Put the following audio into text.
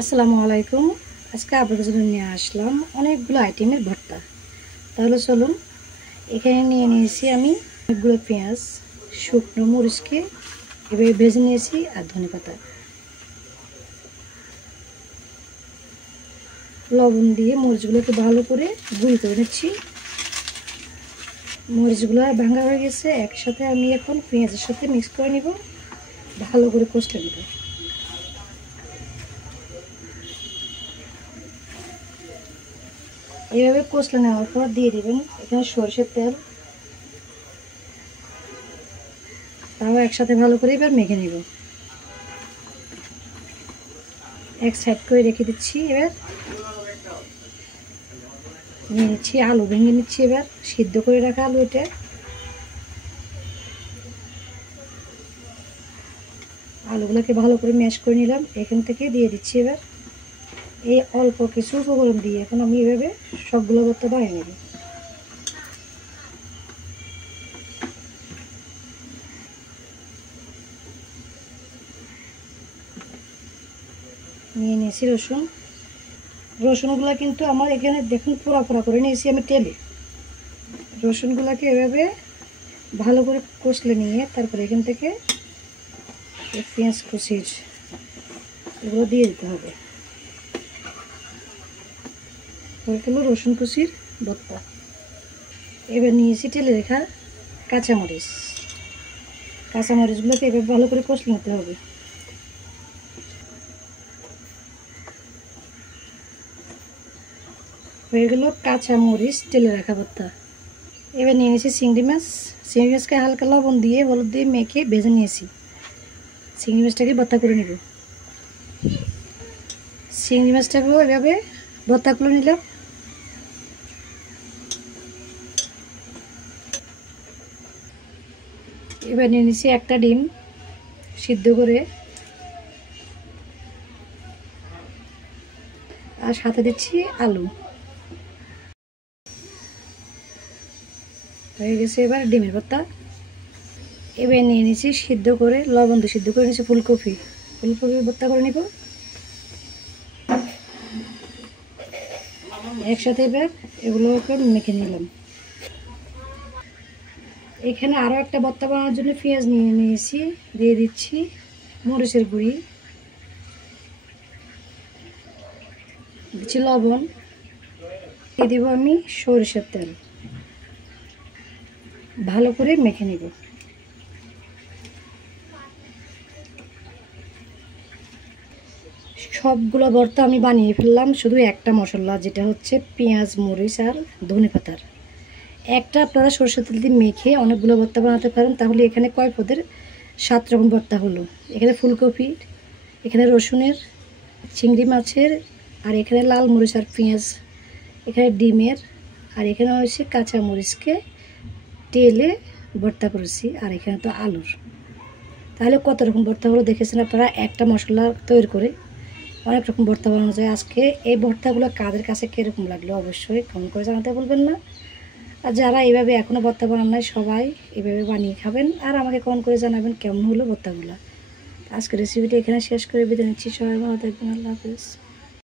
আসসালামু আলাইকুম। আজকে আপনাদের জন্য নিয়ে আসলাম অনেকগুলো আইটেমের ভর্তা। তাহলে চলুন, এখানে নিয়ে নিয়েছি আমি অনেকগুলো পেঁয়াজ, শুকনো মরিচকে এভাবে ভেজে নিয়েছি, আর ধনেপাতা, লবণ দিয়ে মরিচগুলোকে ভালো করে গুঁড়ি করে নিচ্ছি। মরিচগুলো ভাঙা হয়ে গেছে, একসাথে আমি এখন পেঁয়াজের সাথে মিক্স করে নিব, ভালো করে কষতে নেব। এইভাবে কষলে নেওয়ার পর দিয়ে দেবেন এখানে সরষের তেল, তাও একসাথে ভালো করে এবার মেখে নেব। এক সাইড করে রেখে দিচ্ছি। এবার নিয়ে নিচ্ছি আলু, ভেঙে নিচ্ছি। এবার সিদ্ধ করে রাখা আলু, এটা আলুগুলোকে ভালো করে ম্যাশ করে নিলাম, এখান থেকে দিয়ে দিচ্ছি। এবার এই অল্প কিছু উপকরণ দিয়ে এখন আমি এভাবে সবগুলো ভর্তা বানিয়ে নেব। নিয়ে নিয়েছি রসুন। রসুনগুলো কিন্তু আমার এখানে দেখুন পোড়া পোড়া করে নিয়েছি আমি তেলে। রসুনগুলোকে এভাবে ভালো করে কষলে নিয়ে তারপরে এখান থেকে পেঁয়াজ কুচির এগুলো দিয়ে দিতে হবে। হলো রসুন কুচির ভর্তা। এবার নিয়েছি তেলে রেখা কাঁচামরিচ। কাঁচামরিচগুলোকে এবার ভালো করে কষলে নিতে হবে। হয়ে গেল কাঁচামরিচ তেলে রাখা ভর্তা। এবার নিয়ে নিয়েছি চিংড়ি মাছ। চিংড়ি মাছকে হালকা লবণ দিয়ে হলুদ দিয়ে মেখে ভেজে নিয়েছি। চিংড়ি মাছটাকে ভর্তা করে নিব। চিংড়ি মাছটাকেও এভাবে ভর্তা করে নিলাম। এবার নিয়ে নিচ্ছি একটা ডিম সিদ্ধ করে, আর সাথে দিচ্ছি আলু। হয়ে গেছে এবার ডিমের ভর্তা। এবার নিয়ে নিচ্ছি সিদ্ধ করে, লবণ দিয়ে সিদ্ধ করে নিচ্ছি ফুলকপি। ফুলকপি ভর্তা করে নিব একসাথে। এবার এগুলোকে মেখে নিলাম। এখানে আরও একটা ভর্তা বানানোর জন্য পেঁয়াজ নিয়ে নিয়েছি, দিয়ে দিচ্ছি মরিচের গুঁড়ি, দিচ্ছি লবণ, দিয়ে দেবো আমি সরিষার তেল। ভালো করে মেখে নিব। সবগুলো ভর্তা আমি বানিয়ে ফেললাম, শুধু একটা মশলা, যেটা হচ্ছে পেঁয়াজ, মরিচ আর ধনেপাতার। একটা আপনারা সরষের তেল দিয়ে মেখে অনেকগুলো ভর্তা বানাতে পারেন। তাহলে এখানে কয় পদের 7 রকম ভর্তা হলো। এখানে ফুলকপির, এখানে রসুনের, চিংড়ি মাছের, আর এখানে লাল মরিচ আর পেঁয়াজ, এখানে ডিমের, আর এখানে হচ্ছে কাঁচা মরিচকে তেলে ভর্তা করেছি, আর এখানে তো আলুর। তাহলে কত রকম ভর্তা হলো দেখেছেন আপনারা। একটা মশলা তৈরি করে অনেক রকম ভর্তা বানানো যায়। আজকে এই ভর্তাগুলো কাদের কাছে কীরকম লাগলো অবশ্যই কমেন্ট করে জানাতে বলবেন না। আর যারা এইভাবে এখনও ভর্তা বানান নাই, সবাই এইভাবে বানিয়ে খাবেন, আর আমাকে কমেন্ট করে জানাবেন কেমন হলো ভর্তাগুলো। আজকের রেসিপিটা এখানে শেষ করে বিদায় নিচ্ছি। সবাই ভালো থাকবেন। আল্লাহ হাফেজ।